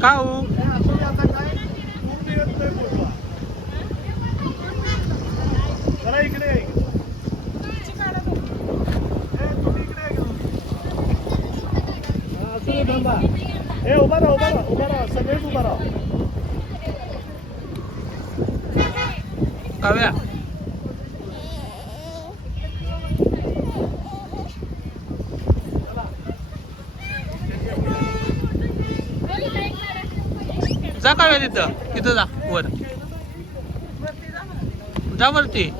का हो इकडे हे उभा राहा सगळेच उभा राहा काव्या जा काव्या तिथं जा वर जा वरती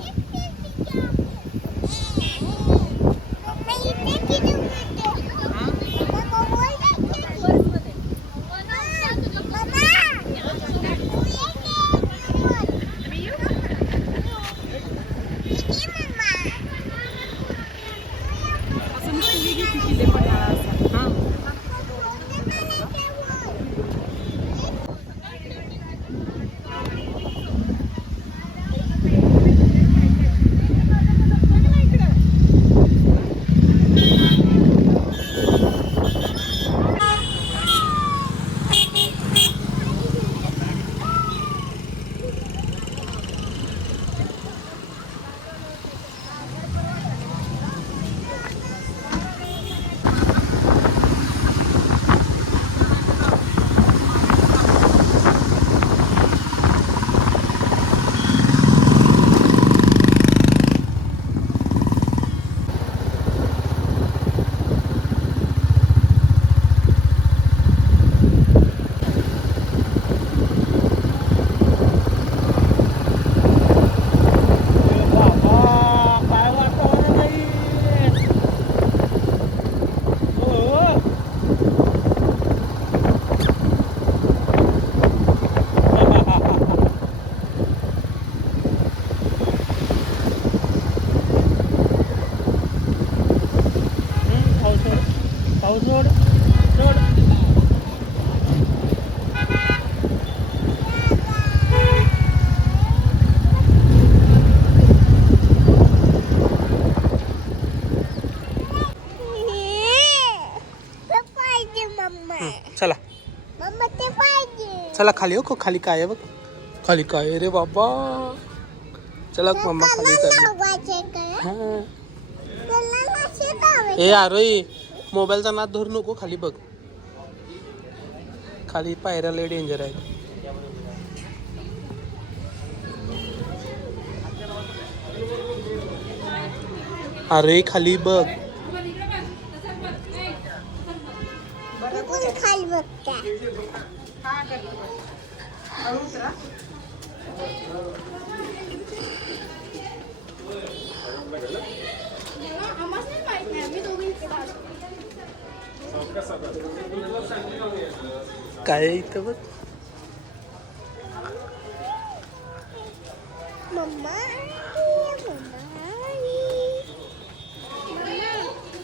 चला चला खाली हो खाली काय आहे बघ खाली काय आहे रे बाबा चला मम्मा खाली चल ए आरोही मोबाईलचा नाद धरू नको खाली बघ खाली पायऱ्या लय डेंजर आहे अरे खाली बघ खाली बघ काय आहे इथं बघ मम्मा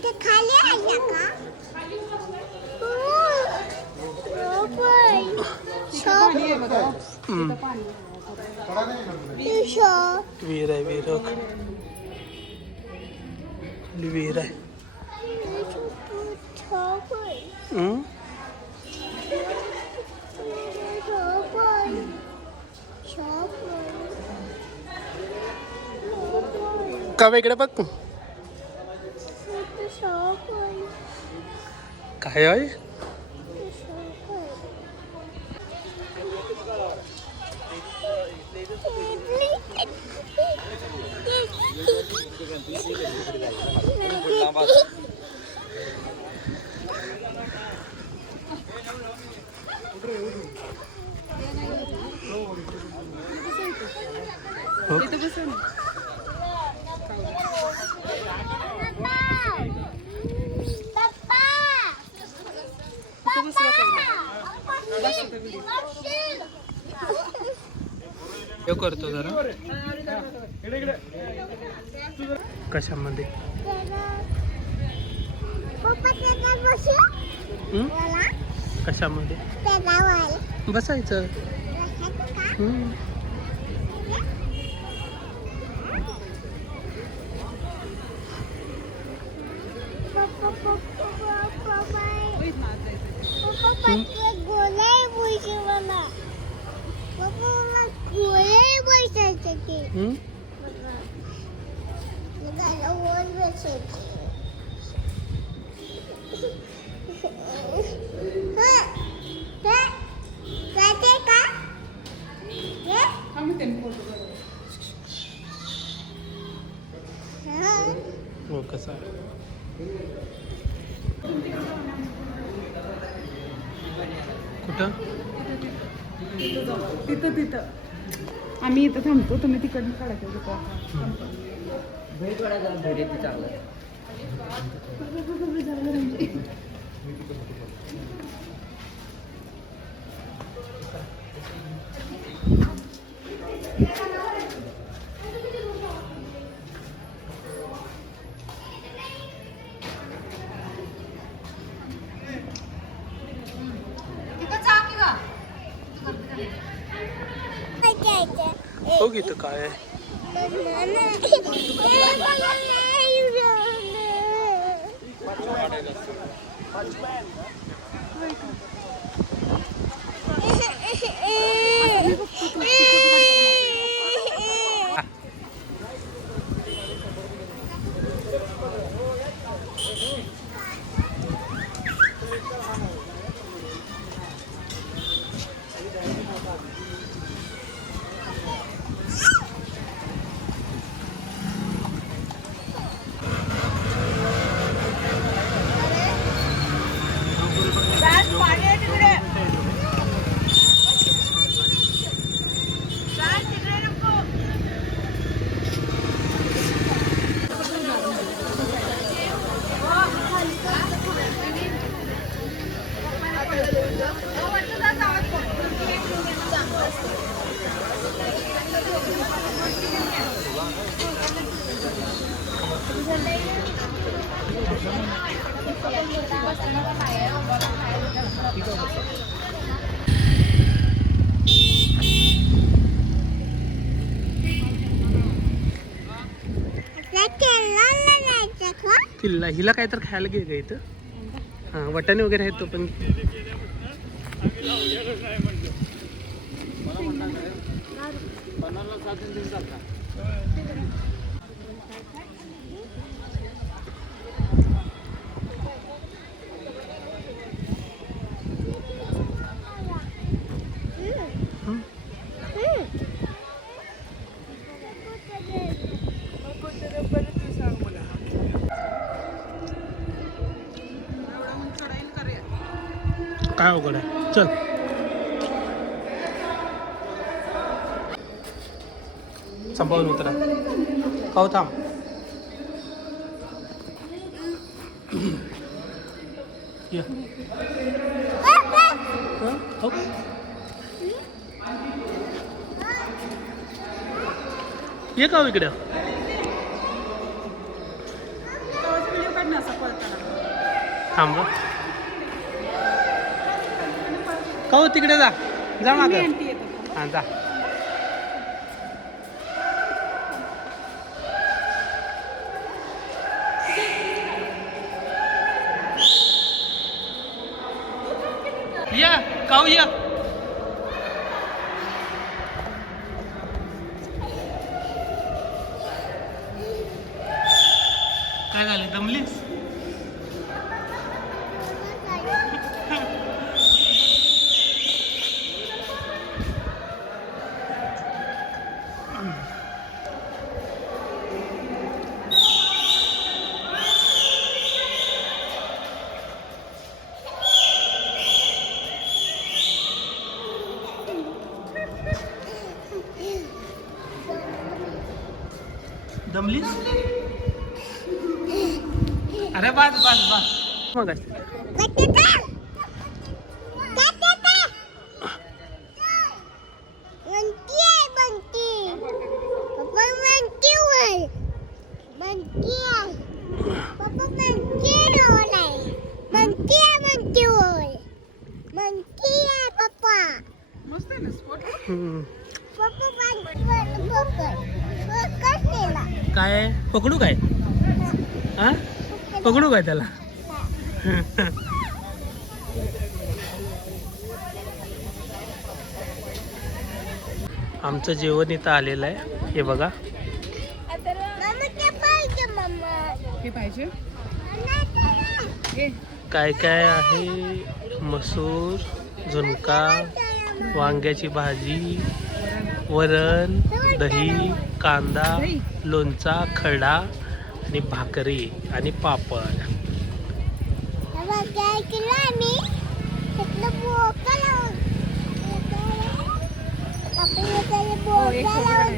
ते खाली आहे का विहीर आहे विहीर विहीर आहे का इकडे बघ काय आहे हे करतो जरा कशामध्ये कशामध्ये बसायचं गोले हम्म? हो कसा आहे कुठं तिथं आम्ही इथं थांबतो तुम्ही तिकडून काढायचं हो की इथं काय आहे किल्ला हिला काय तर खायला घे का इथं हां वटाणे वगैरे आहेत तो पण काय अवघड आहे चल संपावून उतरा खाऊ थांब ये हो ये का इकडं थांब का हो तिकडे जा जा मागं हां जा या काऊ या काय झालं दमलीस दमलीस अरे बस बस बस मग काय पकडू काय हा पकडू काय त्याला आमचं जेवण इथं आलेलं आहे हे बघा मम्मा ते पाहिजे मम्मा. हे पाहिजे नाही हे काय काय आहे. मसूर, झुणका, वांग्याची भाजी, वरण, दही, कांदा, लोणचा, खरडा आणि भाकरी आणि पापड. काय केलं आम्ही त्यातलं बोका लावून आपल्याला हो, एक बोका लावून